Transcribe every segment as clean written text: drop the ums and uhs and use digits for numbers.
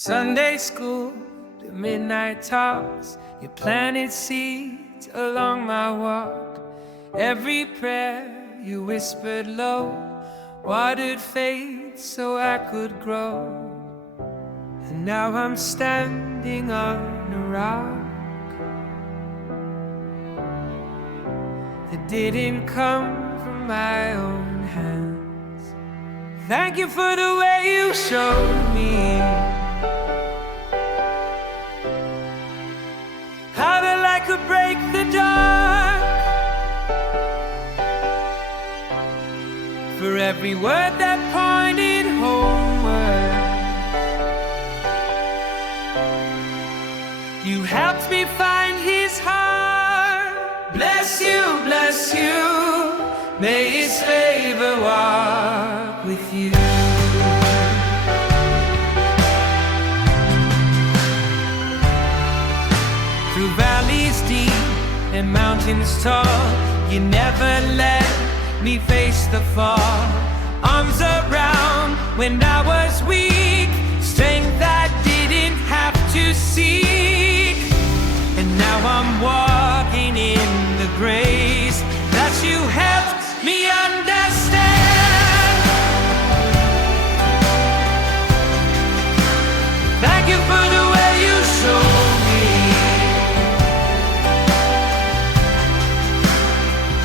Sunday school, the midnight talks, you planted seeds along my walk. Every prayer you whispered low, watered faith so I could grow. And now I'm standing on a rock that didn't come from my own hands. Thank you for the way you showed me how the light could break the dark. For every word that pointed homeward, you helped me find his heart. Bless you, may his favor walk with you. Through valleys deep and mountains tall, you never let me face the fall. Arms around when I was weak, strength I didn't have to seek. And now I'm walking in the grace that you helped me understand. Thank you for the way you showed me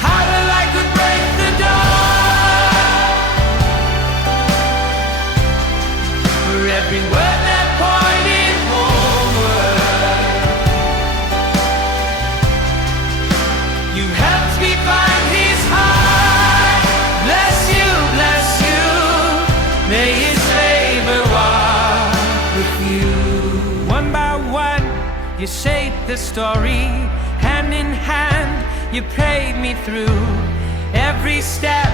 how the light could break the dark. For every word that pointed homeward, you helped me find his heart. Bless you, may his favor walk with you. One by one, you shaped the story. Hand in hand, you prayed me through. Every step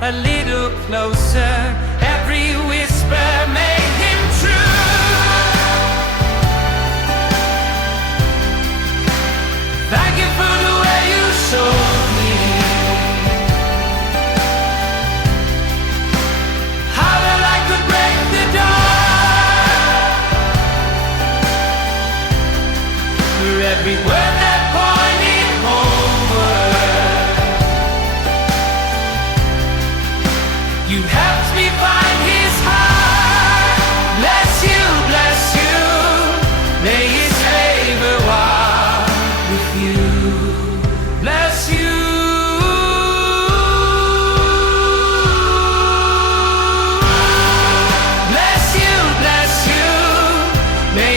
a little closer, every whisper made him true. Thank you for the way you showed me how the light could break the dark. For every word that pointed homeward, you helped me find his heart. Bless you, may his favor walk with you. Bless you. Bless you, may